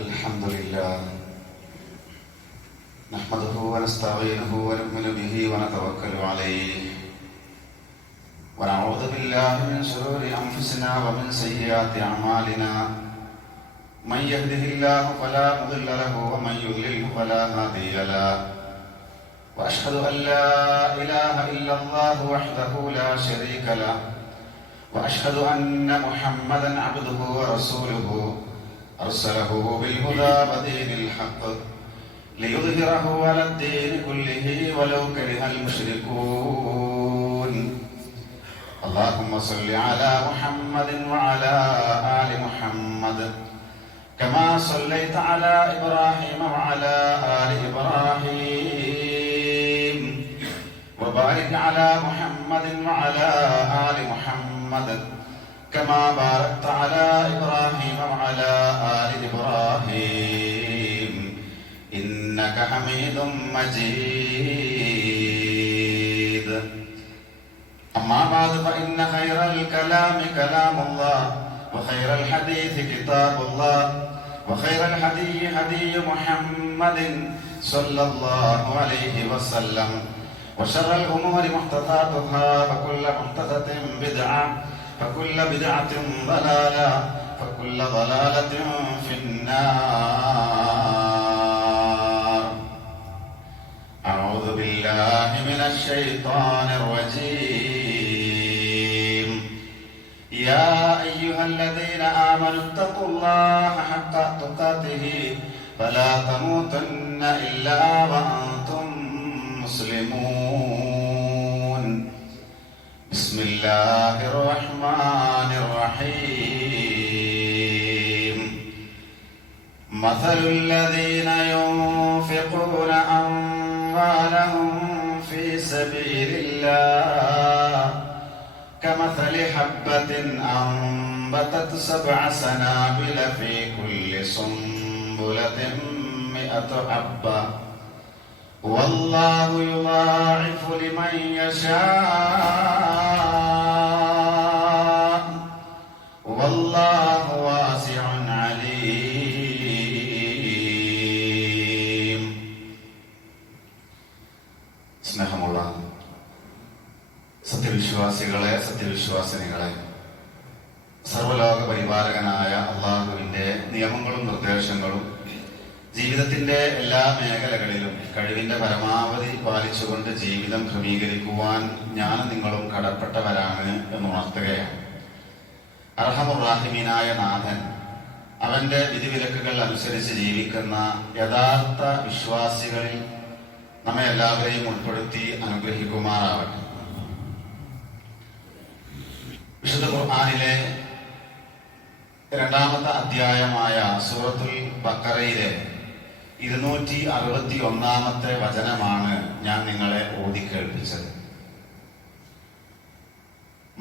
الحمد لله نحمده ونستعينه ونؤمن به ونتوكل عليه ونعوذ بالله من شرور أنفسنا ومن سيئات أعمالنا من يهده الله فلا مضل له ومن يضلله فلا هادي له وأشهد أن لا إله إلا الله وحده لا شريك له وأشهد أن محمدا عبده ورسوله أرسله بالهدى ودين الحق ليظهره على الدين كله ولو كره المشركون اللهم صل على محمد وعلى آل محمد كما صليت على إبراهيم وعلى آل إبراهيم وبارك على محمد وعلى آل محمد كما باركت على إبراهيم وعلى آل إبراهيم إنك حميد مجيد أما بعد فإن خير الكلام كلام الله وخير الحديث كتاب الله وخير الهدي هدي محمد صلى الله عليه وسلم وشر الأمور محدثاتها وكل محدثة بدعة فكل بدعة ضلالة فكل ضلالة في النار أعوذ بالله من الشيطان الرجيم يا أيها الذين آمنوا اتقوا الله حق تقاته فلا تموتن إلا وأنتم مسلمون بسم الله الرحمن الرحيم مثل الذين ينفقون أموالهم في سبيل الله كمثل حبة أنبتت 7 سنابل في كل سنبلة 100 حبة والله يضاعف لمن يشاء والله واسع عليم. സ്നേഹമുള്ള സത്യവിശ്വാസികളെ, സത്യവിശ്വാസിനികളെ, സർവ്വലോക പരിപാലകനായ അള്ളാഹുവിന്റെ നിയമങ്ങളും നിർദ്ദേശങ്ങളും ജീവിതത്തിന്റെ എല്ലാ മേഖലകളിലും കഴിവിന്റെ പരമാവധി പാലിച്ചുകൊണ്ട് ജീവിതം ക്രമീകരിക്കുവാൻ ഞാനും നിങ്ങളും കടപ്പെട്ടവരാണ് എന്ന് ഉണർത്തുകയാണ്. അർഹമുർ-റാഹിമീനായ നാഥൻ അവന്റെ വിധിവിലക്കുകൾ അനുസരിച്ച് ജീവിക്കുന്ന യഥാർത്ഥ വിശ്വാസികളിൽ നമ്മെ എല്ലാവരെയും ഉൾപ്പെടുത്തി അനുഗ്രഹിക്കുമാറാവട്ടെ. വിശുദ്ധ ഖുർആനിലെ 2-ാമത്തെ അധ്യായമായ സൂറത്തുൽ ബഖറയിലെ 261-ാമത്തെ വചനമാണ് ഞാൻ നിങ്ങളെ ഓതിക്കേൾപ്പിച്ചത്.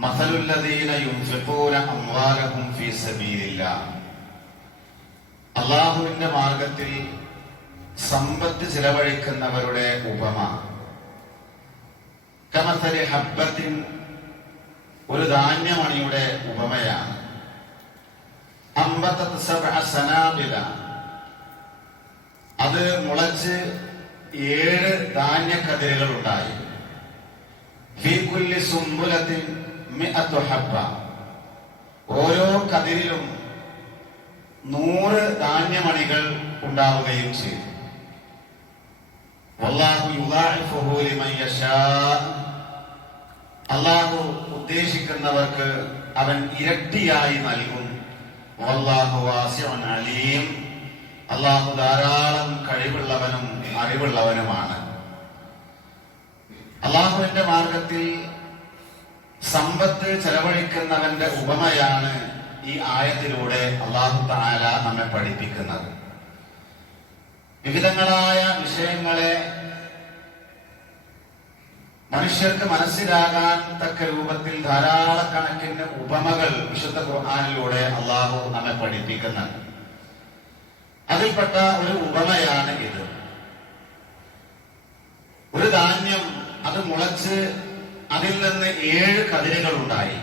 മസലുല്ലദീന യുൻഫിഖൂന അംവാലഹും ഫീ സബീലില്ലാഹ്, അല്ലാഹുവിന്റെ മാർഗത്തിൽ സമ്പത്ത് ചിലവഴിക്കുന്നവരുടെ ഉപമ കമസലി ഹബ്ബത്തിൻ, ഒരു ധാന്യമണിയുടെ ഉപമയാണ്. അംബതത് 7 സനാബില, അത് മുളച്ച് 7 ധാന്യക്കതിരുകൾ ഉണ്ടായി. ഫീ കുല്ലി സുംബുലത്തിൻ 100 ഹബ്ബ, ഓരോ കതിരിലും 100 ധാന്യമണികൾ ഉണ്ടാവുകയും ചെയ്തു. വല്ലാഹു യുദാഇഫുഹു ലിമൻ യശാ, അല്ലാഹു ഉദ്ദേശിക്കുന്നവർക്ക് അവൻ ഇരട്ടിയായി നൽകും. വല്ലാഹു വാസിഉൻ അലീം, അല്ലാഹു ധാരാളം കഴിവുള്ളവനും അറിവുള്ളവനുമാണ്. അല്ലാഹുവിന്റെ മാർഗത്തിൽ സമ്പത്ത് ചെലവഴിക്കുന്നവന്റെ ഉപമയാണ് ഈ ആയത്തിലൂടെ അല്ലാഹു തആല നമ്മെ പഠിപ്പിക്കുന്നത്. വിവിധങ്ങളായ വിഷയങ്ങളെ മനുഷ്യർക്ക് മനസ്സിലാകാൻ തക്ക രൂപത്തിൽ ധാരാളക്കണക്കിന് ഉപമകൾ വിശുദ്ധ ഖുർആനിലൂടെ അല്ലാഹു നമ്മെ പഠിപ്പിക്കുന്നുണ്ട്. അതിൽപ്പെട്ട ഒരു ഉപമയാണ് ഇത്. ഒരു ധാന്യം അത് മുളച്ച് അതിൽ നിന്ന് 7 കതിരുകൾ ഉണ്ടായി.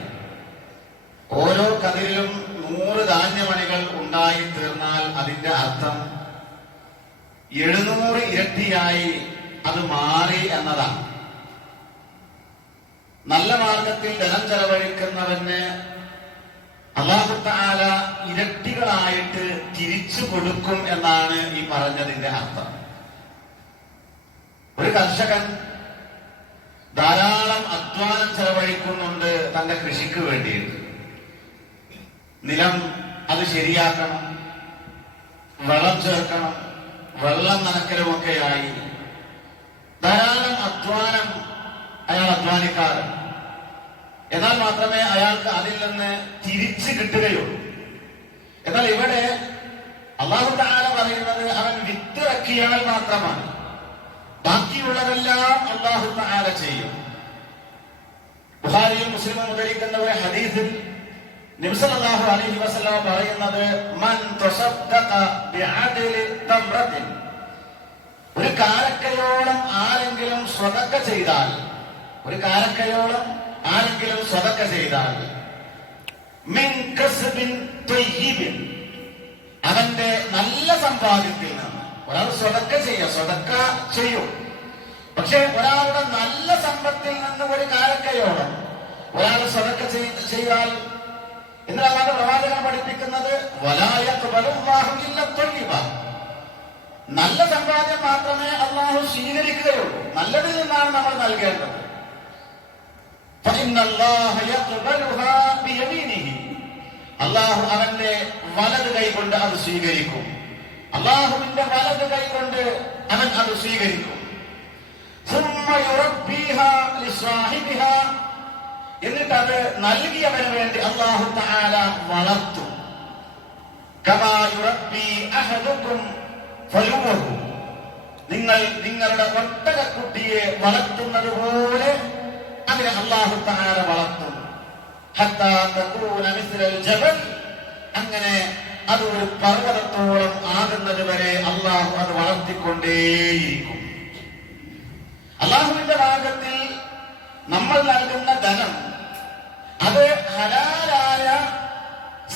ഓരോ കതിരിലും 100 ധാന്യമണികൾ ഉണ്ടായി തീർന്നാൽ അതിന്റെ അർത്ഥം 700 ഇരട്ടിയായി അത് മാറി എന്നതാണ്. നല്ല മാർഗത്തിൽ ധനം ചെലവഴിക്കുന്നവന് അല്ലാഹു തആല ഇരട്ടികളായിട്ട് തിരിച്ചു കൊടുക്കും എന്നാണ് ഈ പറഞ്ഞതിന്റെ അർത്ഥം. ഒരു കർഷകൻ ധാരാളം അധ്വാനം ചെലവഴിക്കുന്നുണ്ട് തന്റെ കൃഷിക്ക് വേണ്ടിയിട്ട്. നിലം അത് ശരിയാക്കണം, വളം ചേർക്കണം, വെള്ളം നനക്കലുമൊക്കെയായി ധാരാളം അധ്വാനം അയാൾ അധ്വാനിക്കാറുണ്ട്. എന്നാൽ മാത്രമേ അയാൾക്ക് അതിൽ നിന്ന് തിരിച്ചു കിട്ടുകയുള്ളൂ. എന്നാൽ ഇവിടെ അല്ലാഹു തആല പറയുന്നത് അവൻ വിത്തിറക്കിയാൽ മാത്രമാണ്, ബാക്കിയുള്ളതെല്ലാം അല്ലാഹു തആല ചെയ്യും. ബുഖാരിയും മുസ്ലിമും ഉദ്ധരിക്കുന്ന ഒരു ഹദീസിൽ നബി സല്ലല്ലാഹു അലൈഹി വസല്ലം പറയുന്നത്, മൻ തസദ്ദഖ ബിഅദ്ലി തംറത്തിൻ, ഒരു കാരക്കയോളം ആരെങ്കിലും സ്വതക്ക ചെയ്താൽ, ഒരു കാരക്കയോളം ആരെങ്കിലും സ്വതക്ക ചെയ്താൽ, മിൻ കസ്ബിൻ തയ്യിബിൻ, അവന്റെ നല്ല സമ്പാദ്യത്തിൽ നിന്ന്. ഒരാൾ സ്വതക്ക ചെയ്യും, പക്ഷെ ഒരാളുടെ നല്ല സമ്പത്തിൽ നിന്ന് ഒരു കാരക്കയോളം ഒരാൾ സ്വതക്ക ചെയ്താൽ, എന്തിനാണ് പ്രവാചകൻ പഠിപ്പിക്കുന്നത്, വലാ യഖ്ബലുല്ലാഹു ഇല്ല ത്വയ്യിബ, നല്ല സമ്പാദ്യം മാത്രമേ അല്ലാഹു സ്വീകരിക്കുകയുള്ളൂ. നല്ലതിൽ നിന്നാണ് നമ്മൾ നൽകേണ്ടത്. അല്ലാഹു അവന്റെ വലത് കൈകൊണ്ട് അത് സ്വീകരിക്കും. അല്ലാഹുവിന്റെ വലത് കൈകൊണ്ട് അവൻ അത് സ്വീകരിക്കും. എന്നിട്ട് അത് നൽകിയവന് വേണ്ടി അല്ലാഹു തആല വളർത്തും. കമാ യുറബ്ബി അഹദുകും ഫലുവഹു, നിങ്ങൾ നിങ്ങളുടെ ഒട്ടകക്കുട്ടിയെ വളർത്തുന്നത് പോലെ അതിനെ അല്ലാഹു തആല വളർത്തും. ഹത്താ തകൂന മിസ്ലൽ ജബൽ, അങ്ങനെ അത് ഒരു പർവ്വതത്തോളം ആകുന്നത് വരെ അല്ലാഹു അത് വളർത്തിക്കൊണ്ടേയിരിക്കും. അല്ലാഹുവിന്റെ മാർഗ്ഗത്തിൽ നമ്മൾ നൽകുന്ന ധനം അത് ഹലാലായ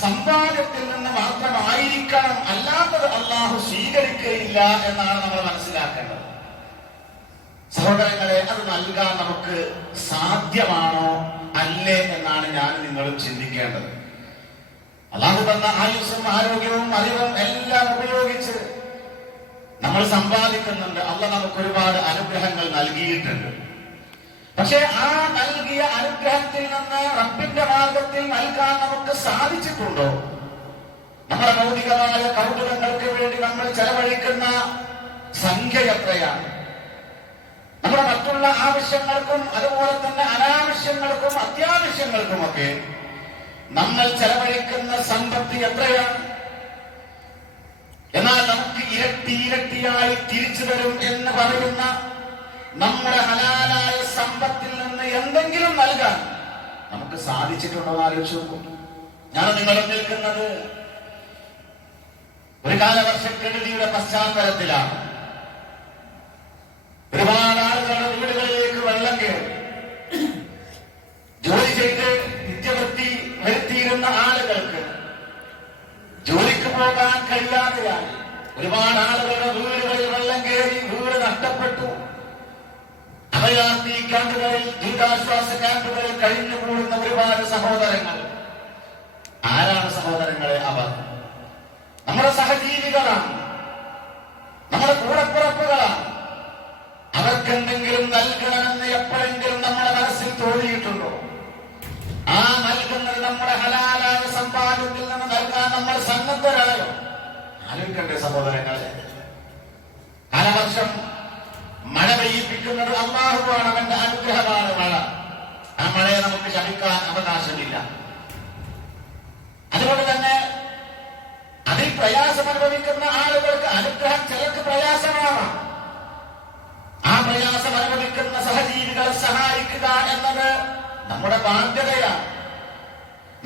സമ്പാദ്യത്തിൽ നിന്ന് മാത്രമായിരിക്കണം, അല്ലാത്തത് അല്ലാഹു സ്വീകരിക്കുകയില്ല എന്നാണ് നമ്മൾ മനസ്സിലാക്കേണ്ടത്. സഹോദരങ്ങളെ, അത് നൽകാൻ നമുക്ക് സാധ്യമാണോ അല്ലേ എന്നാണ് ഞാൻ നിങ്ങളും ചിന്തിക്കേണ്ടത്. അല്ലാഹു തന്ന ആയുസ്സും ആരോഗ്യവും അറിവും എല്ലാം ഉപയോഗിച്ച് നമ്മൾ സമ്പാദിക്കുന്നുണ്ട്. അല്ലാഹു നമുക്ക് ഒരുപാട് അനുഗ്രഹങ്ങൾ നൽകിയിട്ടുണ്ട്. പക്ഷെ ആ നൽകിയ അനുഗ്രഹത്തിൽ നിന്ന് റബ്ബിന്റെ മാർഗത്തിൽ നൽകാൻ നമുക്ക് സാധിച്ചിട്ടുണ്ടോ? നമ്മുടെ ഭൗതികമായ കൗതുകങ്ങൾക്ക് വേണ്ടി നമ്മൾ ചെലവഴിക്കുന്ന സംഖ്യ എത്രയാണ്? നമ്മുടെ മറ്റുള്ള ആവശ്യങ്ങൾക്കും അതുപോലെ തന്നെ അനാവശ്യങ്ങൾക്കും അത്യാവശ്യങ്ങൾക്കുമൊക്കെ നമ്മൾ ചെലവഴിക്കുന്ന സമ്പത്ത് എത്രയാണ്? എന്നാൽ നമുക്ക് ഇരട്ടിയായി തിരിച്ചു തരും എന്ന് പറയുന്ന നമ്മുടെ ഹലാലായ സമ്പത്തിൽ നിന്ന് എന്തെങ്കിലും നൽകാൻ നമുക്ക് സാധിച്ചിട്ടുണ്ടോ എന്ന് ആലോചിച്ചു നോക്കൂ. ഞാൻ നിങ്ങളും നിൽക്കുന്നത് ഒരു കാലവർഷക്കെടുതിയുടെ പശ്ചാത്തലത്തിലാണ്. ഒരുപാട് ആളുകളുടെ വീടുകളിലേക്ക് വെള്ളം കയറി. ജോലി ചെയ്ത് നിത്യവൃത്തി വരുത്തിയിരുന്ന ആളുകൾക്ക് ജോലിക്ക് പോകാൻ കഴിയാതെയായി. ഒരുപാട് ആളുകളുടെ വീടുകളിൽ വെള്ളം കയറി, വീട് നഷ്ടപ്പെട്ടു. അഭയാർത്ഥി ക്യാമ്പുകളിൽ, ദുരിതാശ്വാസ ക്യാമ്പുകളിൽ കഴിഞ്ഞുകൂടുന്ന ഒരുപാട് സഹോദരങ്ങൾ. ആരാണ് സഹോദരങ്ങളെ? അവർ നമ്മുടെ സഹജീവികളാണ്, നമ്മുടെ കൂടപ്പിറപ്പുകളാണ്. അവർക്കെന്തെങ്കിലും നൽകണമെന്ന് എപ്പോഴെങ്കിലും നമ്മുടെ മനസ്സിൽ തോന്നിയിട്ടുണ്ടോ? ആ നൽകുന്നത് നമ്മുടെ ഹലാലായ സമ്പാദ്യത്തിൽ നിന്ന് നൽകാൻ നമ്മൾ സന്നദ്ധരായോ? ആലോചിക്കണ്ടേ സഹോദരങ്ങളെ? കാലവർഷം മഴ പെയ്യിപ്പിക്കുന്നത് അല്ലാഹുവാണ്, അവന്റെ അനുഗ്രഹമാണ് മഴ. ആ മഴയെ നമുക്ക് ശമിക്കാൻ അവകാശമില്ല. അതുകൊണ്ട് തന്നെ അതിൽ പ്രയാസം അനുഭവിക്കുന്ന ആളുകൾക്ക് അനുഗ്രഹം ചിലർക്ക് പ്രയാസമാവാം. ആ പ്രയാസം അനുഭവിക്കുന്ന സഹജീവികളെ സഹായിക്കുക എന്നത് നമ്മുടെ ബാധ്യതയാണ്.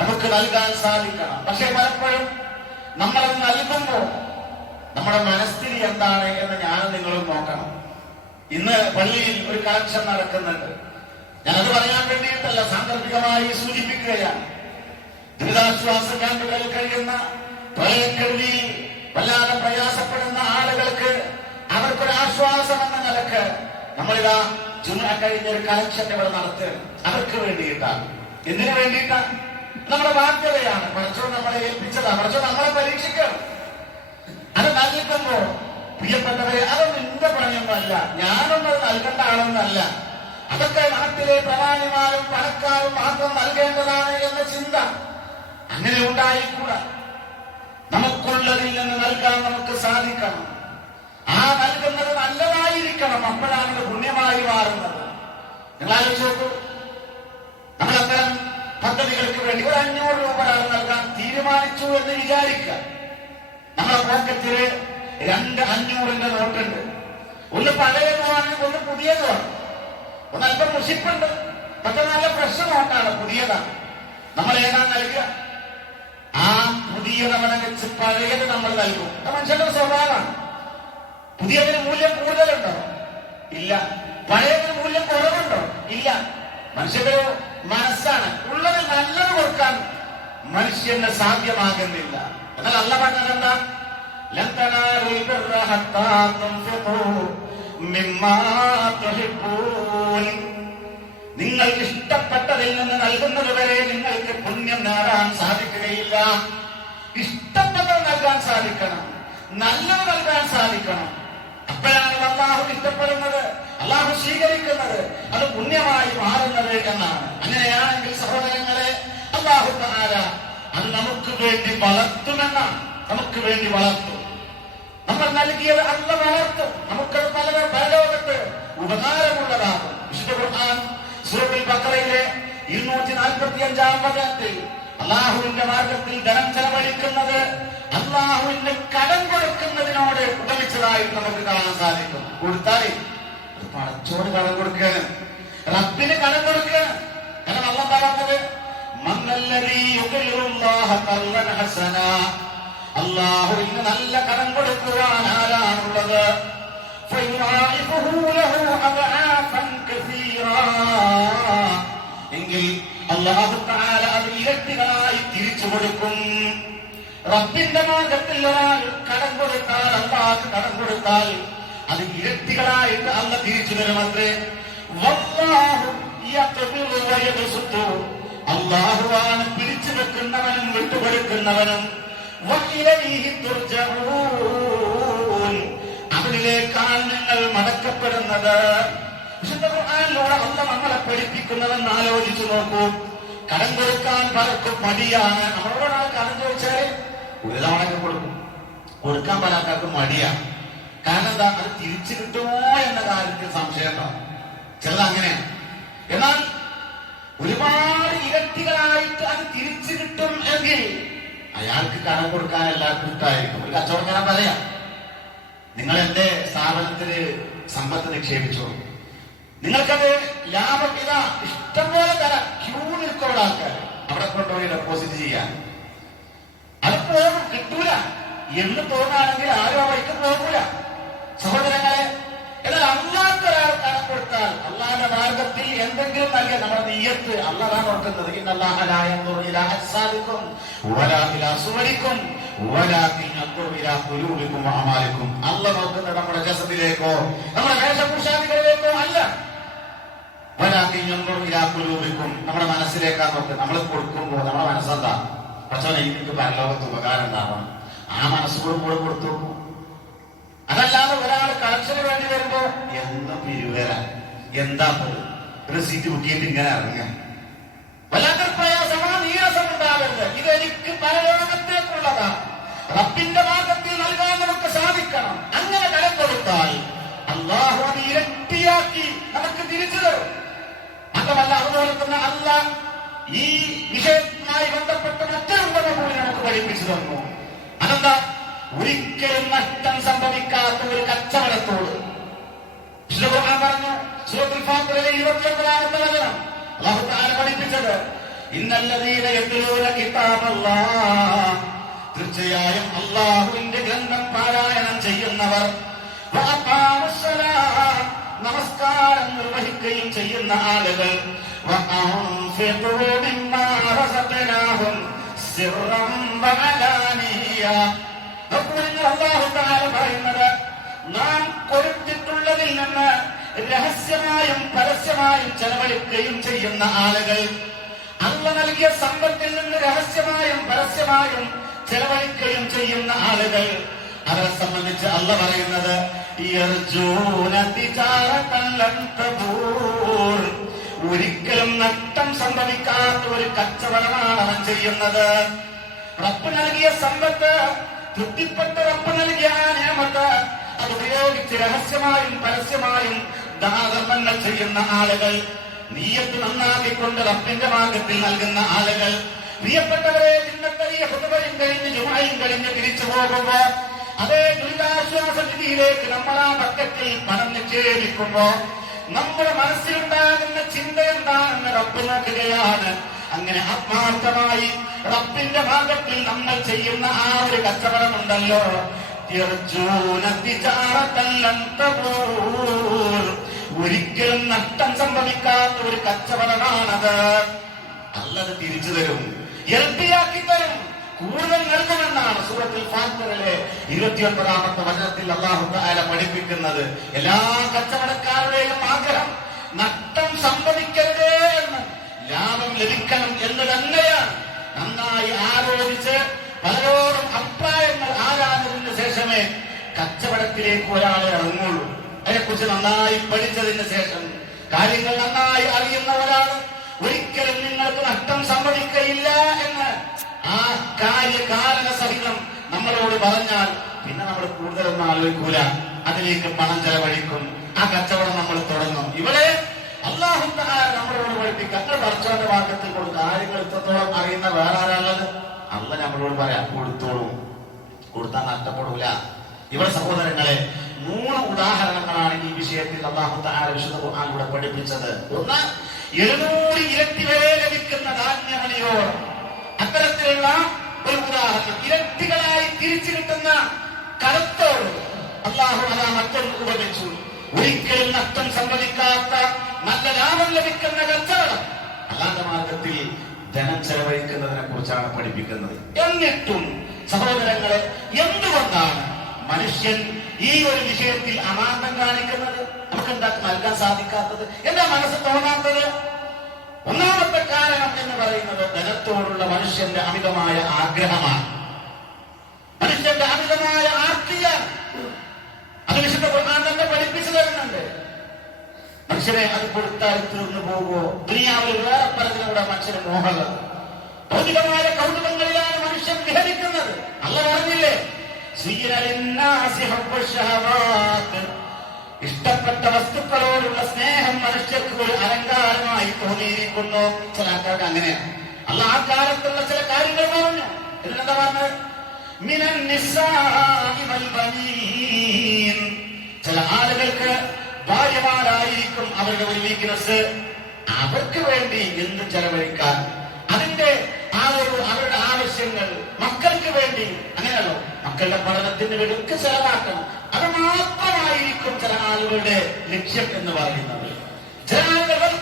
നമുക്ക് നൽകാൻ സാധിക്കണം. പക്ഷെ പലപ്പോഴും നമ്മളത് നൽകുമ്പോൾ നമ്മുടെ മനസ്ഥിതി എന്താണ് എന്ന് ഞാനും നിങ്ങളും നോക്കണം. ഇന്ന് പള്ളിയിൽ ഒരു കളക്ഷൻ നടക്കുന്നുണ്ട്. ഞാനത് പറയാൻ വേണ്ടിയിട്ടല്ല, സാന്ദർഭികമായി സൂചിപ്പിക്കുകയാണ്. ദുരിതാശ്വാസ ക്യാമ്പുകളിൽ കഴിയുന്ന, പ്രളയക്കെടുതി വല്ലാതെ പ്രയാസപ്പെടുന്ന ആളുകൾക്ക് അവർക്കൊരാശ്വാസം എന്ന നിലക്ക് നമ്മളിതാ ജുമുഅ കഴിഞ്ഞ ഒരു കളക്ഷൻ ഇവിടെ നടത്തുകയാണ്. അവർക്ക് വേണ്ടിയിട്ടാണ്. എന്തിനു വേണ്ടിയിട്ടാണ്? നമ്മുടെ ബാധ്യതയാണ്. പടച്ചോൻ നമ്മളെ ഏൽപ്പിച്ചതാണ്. പടച്ചോൻ നമ്മളെ പരീക്ഷിക്കണം. അത് നൽകുമ്പോ പ്രിയപ്പെട്ടവരെ, അതൊന്നും എന്റെ പണിയൊന്നുമല്ല, ഞാനൊന്നും നൽകേണ്ട ആളൊന്നല്ല. അതൊക്കെ മണത്തിലെ പ്രധാനിമാരും പണക്കാരും മാത്രം നൽകേണ്ടതാണ് എന്ന ചിന്ത അങ്ങനെ ഉണ്ടായിക്കൂടാ. നമുക്കുള്ളതിൽ നിന്ന് നൽകാൻ നമുക്ക് സാധിക്കണം. ആ നൽകുന്നത് നല്ലതായിരിക്കണം. അപ്പോഴാണ് ഇത് പുണ്യമായി മാറുന്നത്. നിങ്ങൾ ആലോചിച്ച് നോക്കൂ, നമ്മളത്തരം പദ്ധതികൾക്ക് വേണ്ടി ഒരു 500 രൂപ നൽകാൻ തീരുമാനിച്ചു എന്ന് വിചാരിക്കുക. നമ്മുടെ പോക്കറ്റില് 2 500-ന്റെ നോട്ടുണ്ട്. ഒന്ന് പഴയതുമാണ്, ഒന്ന് പുതിയതുമാണ്. ഒന്ന് അല്പം മുഷിപ്പുണ്ട്, പക്ഷെ നല്ല ഫ്രഷ് നോട്ടാണ്, പുതിയതാണ്. നമ്മൾ ഏതാണ് നൽകുക? ആ പുതിയത് അവിടെ വെച്ച് പഴയത് നമ്മൾ നൽകും. മനുഷ്യന്റെ സ്വഭാവമാണ്. പുതിയതിന് മൂല്യം കൂടുതലുണ്ടോ? ഇല്ല. പഴയതിന് മൂല്യം കുറവുണ്ടോ? ഇല്ല. മനുഷ്യന്റെ മനസ്സാണ്. ഉള്ളത് നല്ലത് കൊടുക്കാൻ മനുഷ്യന് സാധ്യമാകുന്നില്ല. എന്നാൽ അല്ലാഹു പറഞ്ഞത് എന്താ? ലൻ തനാലുൽ ബിർറ ഹത്താ തുൻഫിഖൂ മിമ്മാ തുഹിബ്ബൂൻ. നിങ്ങൾ ഇഷ്ടപ്പെട്ടതിൽ നിന്ന് നൽകുന്നത് വരെ നിങ്ങൾക്ക് പുണ്യം നേടാൻ സാധിക്കുകയില്ല. ഇഷ്ടപ്പെട്ടത് നൽകാൻ സാധിക്കണം, നല്ലത് നൽകാൻ സാധിക്കണം. അപ്പോഴാണ് അല്ലാഹു ഇഷ്ടപ്പെടുന്നത്, അല്ലാഹു സ്വീകരിക്കുന്നത്, അത് പുണ്യമായി മാറുന്നത് എന്നാണ്. അങ്ങനെയാണെങ്കിൽ സഹോദരങ്ങളെ, അല്ലാഹു തആല അത് നമുക്ക് വേണ്ടി വളർത്തുമെന്നാണ്. നമുക്ക് വേണ്ടി വളർത്തും. നമ്മൾ നൽകിയത് അല്ല വളർത്തും. നമുക്കത് പരലോകത്ത് ഉപകാരമുള്ളതാകും. വിശുദ്ധ ഖുർആൻ സൂറത്തുൽ ബഖറയിലെ 245-ാം വചനത്തിൽ അല്ലാഹുവിന്റെ മാർഗത്തിൽ ധനം ചെലവഴിക്കുന്നത് അല്ലാഹുവിന്റെ കടം കൊടുക്കുന്നതിനോട് ഉപമിച്ചതായിട്ട് നമുക്ക് കാണാൻ സാധിക്കും. കൊടുത്താലേ പടച്ചോട് കടം കൊടുക്കുകയാണ്, റബ്ബിന് കടം കൊടുക്കുകയാണ്. കാരണം അല്ലാഹു പറഞ്ഞത് മന്നല്ലദീ യുഖിറുല്ലാഹ ഖർളൻ ഹസന. അല്ലാഹുവിന് നല്ല കടം കൊടുക്കുവാൻ ആരാണുള്ളത്? ഫയുആഇഫുഹു ലഹു അദ്ആഫൻ കസീറാ. എങ്കിൽ അല്ലാഹു തആല അത് ഇരട്ടികളായി തിരിച്ചു കൊടുക്കും. റബ്ബിന്റെ മാർഗത്തിൽ ഒരാൾ കടം കൊടുത്താൽ, അല്ലാഹു കടം കൊടുത്താൽ അത് ഇരട്ടികളായിട്ട് അല്ലാഹു തിരിച്ചു തരുമത്രേ. വല്ലാഹു യഖ്ബിറു വയബ്സുതു. അല്ലാഹുവാണ് പിടിച്ചു വെക്കുന്നവനും വിട്ടുകൊടുക്കുന്നവനും. വഇലൈഹി തുർജഊൻ. അവനിലേക്കാണ് നിങ്ങൾ മടക്കപ്പെടുന്നത്. വിശുദ്ധ ഖുർആനിലൂടെ അല്ലാഹു നമ്മളെ പഠിപ്പിക്കുന്നതെന്ന് ആലോചിച്ചു നോക്കൂ. കടം കൊടുക്കാൻ പലർക്കും മടിയാണ്. നമ്മളോട് കടം ചോദിച്ചാൽ ഒരു തവണയൊക്കെ കൊടുക്കും, കൊടുക്കാൻ പല ആൾക്കാർക്ക് മടിയാണ്. കാരണം എന്താ? അത് തിരിച്ചു കിട്ടുമോ എന്ന കാര്യത്തിൽ സംശയം ഉണ്ടാവും. ചിലത് അങ്ങനെയാണ്. എന്നാൽ ഒരുപാട് ഇരട്ടികളായിട്ട് അത് തിരിച്ചു കിട്ടും എങ്കിൽ അയാൾക്ക് കടം കൊടുക്കാൻ എല്ലാവർക്കും ഇഷ്ടമായിരിക്കും. ഒരു കച്ചവടക്കാരൻ പറയാം, നിങ്ങൾ എന്റെ സ്ഥാപനത്തിന് സമ്പത്ത് നിക്ഷേപിച്ചോളൂ, നിങ്ങൾക്കത് ലാഭം ഇതാ ഇഷ്ടംപോലെ തരാം. ക്യൂ നിൽക്കുന്ന ആൾക്കാർ അവിടെ കൊണ്ടുപോയി ഡെപ്പോസിറ്റ് ചെയ്യാൻ. അത് പോകും, കിട്ടൂല എന്ന് തോന്നുകയാണെങ്കിൽ ആരും ആ വഴിക്ക് പോകൂല. സഹോദരങ്ങളെ, എന്നാൽ അല്ലാത്തൊരാൾ കടം കൊടുത്താൽ അല്ലാഹുവിന്റെ മാർഗത്തിൽ എന്തെങ്കിലും നൽകിയ നമ്മുടെ നിയ്യത്ത് അല്ലാഹു നോക്കുന്നത്. ഇന്നല്ലാഹ ലാ യൻദുറു ഇലാ അജ്സാദികും വലാ ഇലാ സുവരികും വലാകിൻ യൻദുറു ഇലാ ഖുലൂബികും വഅമാലികും. അല്ലാഹു നോക്കുന്നത് നമ്മുടെ ജസദിലേക്കോ നമ്മുടെ വേഷഭൂഷാദികളിലേക്കോ അല്ല. വലാകിൻ യൻദുറു ഇലാ ഖുലൂബികും, നമ്മുടെ മനസ്സിലേക്കാണ് നോക്കുന്നത്. നമ്മൾ കൊടുക്കുമ്പോൾ നമ്മുടെ മനസ്സെന്താ? പടച്ചോനെ എനിക്ക് പരലോകത്ത് ഉപകാരം ഉണ്ടാവണം, ആ മനസ്സോട് കൂടെ കൊടുത്തു. അതല്ലാതെ ഒരാൾ കളക്ഷന് വേണ്ടി വരുമ്പോ എന്നും പിരിവര എന്താ റെസീറ്റ് ബുക്ക് ചെയ്ത് ഇങ്ങനെ ഇറങ്ങുക. വല്ലാത്തൊരു പ്രയാസമാണ്, നീരസം ഉണ്ടാവരുത്. ഇതെനിക്ക് പരലോകത്തേക്കുള്ളതാണ്. റബ്ബിന്റെ മാർഗത്തിൽ നൽകാൻ നമുക്ക് സാധിക്കണം. അങ്ങനെ കടം കൊടുത്താൽ അല്ലാഹു അത് ഇരട്ടിയാക്കി നമുക്ക് തിരിച്ചു തരും. മാത്രമല്ല, അതുപോലെ തന്നെ അല്ലാഹ് ഈ വിഷയവുമായി ബന്ധപ്പെട്ട് മറ്റൊരു ഉപമ കൂടി നമുക്ക് പഠിപ്പിച്ചു തന്നു. അതെന്താ? ഒരിക്കലും നഷ്ടം സംഭവിക്കാത്ത ഒരു കച്ചവടത്തോട് ഖുർആൻ പറഞ്ഞു. സൂറത്തുൽ ഫാത്തിറയിലെ 29-ാമത്തെ വചനം അല്ലാഹു തആല പഠിപ്പിച്ചത് ഇന്നല്ലദീന യത്ലൂന കിതാബല്ലാഹ്, തീർച്ചയായും അല്ലാഹുവിന്റെ ഗ്രന്ഥം പാരായണം ചെയ്യുന്നവർ, വഅഖാമുസ്സലാത്ത്, നമസ്കാരം നിർവഹിക്കുകയും ചെയ്യുന്ന ആളുകൾ, വഅൻഫിഖൂ മിമ്മാ റസഖനാഹും, സിർറൻ വഅലാനിയ. അല്ലാഹു തആല പറയുന്നത്, നാം കൊടുത്തിട്ടുള്ളതിൽ നിന്ന് രഹസ്യമായും പരസ്യമായും ചെലവഴിക്കുകയും ചെയ്യുന്ന ആളുകൾ, അല്ലാഹു നൽകിയ സമ്പത്തിൽ നിന്ന് രഹസ്യമായും പരസ്യമായും ചെലവഴിക്കുകയും ചെയ്യുന്ന ആളുകൾ, അവരെ സംബന്ധിച്ച് അല്ലാഹു പറയുന്നത് യർജൂന തിജാറതൻ ലൻ തബൂർ, ഒരിക്കലും നഷ്ടം സംഭവിക്കാത്ത ഒരു കച്ചവടമാണ് അവൻ ചെയ്യുന്നത്. റബ്ബ് നൽകിയ സമ്പത്ത്, തൃപ്തിപ്പെട്ട റബ്ബ് നൽകിയ ആ നിഅമത്ത് അത് ഉപയോഗിച്ച് രഹസ്യമായും പരസ്യമായും ദാനധർമ്മങ്ങൾ ചെയ്യുന്ന ആളുകൾ, നിയ്യത്ത് നന്നാക്കിക്കൊണ്ട് റബ്ബിന്റെ മാർഗ്ഗത്തിൽ നൽകുന്ന ആളുകൾ. പ്രിയപ്പെട്ടവരെ, ഇന്നത്തെ ഈ ഖുതുബയും കഴിഞ്ഞ് ജുമുഅയും കഴിഞ്ഞ് തിരിച്ചു പോകുമ്പോ അതേ ദുരിതാശ്വാസ നിധിയിലേക്ക് നമ്മൾ ആ ബക്കറ്റിൽ പണം നിക്ഷേപിക്കുമ്പോ നമ്മുടെ മനസ്സിലുണ്ടാകുന്ന ചിന്ത എന്താണെന്ന് റബ്ബ് നോക്കുകയാണ്. അങ്ങനെ ആത്മാർത്ഥമായി റബ്ബിന്റെ മാർഗ്ഗത്തിൽ നമ്മൾ ചെയ്യുന്ന ആ ഒരു കച്ചവടമുണ്ടല്ലോ, ഒരിക്കലും നഷ്ടം സംഭവിക്കാത്ത ഒരു കച്ചവടമാണത്. അല്ലാതെ തിരിച്ചു തരും, ഇരട്ടിയാക്കി തരും, കൂടുതൽ നൽകുമെന്നാണ് സൂറത്തുൽ ഫാത്തിറിലെ 29-ാമത്തെ വചനത്തിൽ അല്ലാഹു തആല പഠിപ്പിക്കുന്നത്. എല്ലാ കച്ചവടക്കാരുടെയും ആഗ്രഹം നഷ്ടം സംഭവിക്കരുതേ എന്ന്, ലാഭം ലഭിക്കണം എന്ന് തന്നെയാണ്. നന്നായി ആലോചിച്ച് പലരോടും അഭിപ്രായങ്ങൾ ആരാഞ്ഞതിന് ശേഷമേ കച്ചവടത്തിലേക്ക് ഒരാൾ ഇറങ്ങുള്ളൂ. അതിനെക്കുറിച്ച് നന്നായി പഠിച്ചതിന് ശേഷം, കാര്യങ്ങൾ നന്നായി അറിയുന്ന ഒരാൾ ഒരിക്കലും നിങ്ങൾക്ക് നഷ്ടം സംഭവിക്കയില്ല എന്ന് ആ കാര്യകാരണ സഹിതം നമ്മളോട് പറഞ്ഞാൽ പിന്നെ നമ്മൾ കൂടുതലൊന്നും ആലോചിക്കൂല, അതിലേക്ക് പണം ചെലവഴിക്കും, ആ കച്ചവടം നമ്മൾ തുടങ്ങും. ഇവിടെ അല്ലാഹു തആല നമ്മളോട് പഠിപ്പിക്കുക, അങ്ങനെ പടച്ചവന്റെ മാർഗ്ഗത്തിൽ കൊടുക്കുക. കാര്യങ്ങൾ ഇത്രത്തോളം അറിയുന്ന വേറെ ആരാളുള്ളത്? അല്ലാഹു നമ്മളോട് പറയാം, കൊടുത്തോളും, കൊടുത്താൽ നഷ്ടപ്പെടൂല. ഇവിടെ സഹോദരങ്ങളെ, 3 ഉദാഹരണങ്ങളാണ് ഈ വിഷയത്തിൽ അല്ലാഹു തആല വിശുദ്ധ ഖുർആനിലൂടെ പഠിപ്പിച്ചത്. ഒന്ന്, 700 ഇരട്ടി വരെ ലഭിക്കുന്ന ധാന്യമണിയോർ, അത്തരത്തിലുള്ള ഒരു ഉദാഹരണം. ഇരട്ടികളായി തിരിച്ചു കിട്ടുന്ന കടത്തോട് അല്ലാഹു അതാ മറ്റൊന്ന് ഉപമിച്ചു. ഒരിക്കലും നഷ്ടം സംഭവിക്കാത്ത നല്ല ലാഭം ലഭിക്കുന്ന കച്ചവടം, അല്ലാത്ത മാർഗത്തിൽ ധനം ചെലവഴിക്കുന്നതിനെ കുറിച്ചാണ് പഠിപ്പിക്കുന്നത്. എന്നിട്ടും സഹോദരങ്ങളെ, എന്തുകൊണ്ടാണ് മനുഷ്യൻ ഈ ഒരു വിഷയത്തിൽ അമാന്തം കാണിക്കുന്നത്? നമുക്ക് എന്താ നൽകാൻ സാധിക്കാത്തത്? എന്താ മനസ്സ് തോന്നാത്തത്? ഒന്നാമത്തെ കാരണം എന്ന് പറയുന്നത് ധനത്തോടുള്ള മനുഷ്യന്റെ അമിതമായ ആഗ്രഹമാണ്, മനുഷ്യന്റെ അമിതമായ ആർത്തിയാണ്. അത് വിശുദ്ധ ഖുർആൻ തന്നെ പഠിപ്പിച്ചു തരുന്നുണ്ട്. മനുഷ്യരെ അത് കൊടുത്താൽ തീർന്നു പോകുമോ? ദുനിയാവിൽ വേറെ പലതിലൂടെ മനുഷ്യന് മോഹമുള്ളത്, ഭൗതികമായ കൗതുകങ്ങളിലാണ് മനുഷ്യൻ വിഹരിക്കുന്നത്. അല്ലാഹു പറഞ്ഞില്ലേ, ഇഷ്ടപ്പെട്ട വസ്തുക്കളോടുള്ള സ്നേഹം മനുഷ്യർക്ക് ഒരു അലങ്കാരമായി തോന്നിയിരിക്കുന്നു. ചില ആൾക്കാർക്ക് അങ്ങനെയാണ്. അല്ലാഹു ആ കാലത്തുള്ള ചില കാര്യങ്ങൾ പറഞ്ഞു. ഇതിനെന്താ പറഞ്ഞത്? മിനൻ നിസാഇ വൽ ബനീൻ. ചില ആളുകൾക്ക് ഭാര്യമാരായിരിക്കും അവരുടെ ഒരു വീക്ക്നെസ്. അവർക്ക് വേണ്ടി എന്ത് ചെലവഴിക്കാൻ, അതിന്റെ ആ ഒരു അവരുടെ ആവശ്യങ്ങൾ, മക്കൾക്ക് വേണ്ടി, അങ്ങനെയല്ലോ, മക്കളുടെ പഠനത്തിന് വേണ്ടി ഒക്കെ ചെലവാക്കണം. അത് മാത്രമായിരിക്കും ചില ആളുകളുടെ ലക്ഷ്യം എന്ന് പറയുന്നത്. ചില ആളുകൾ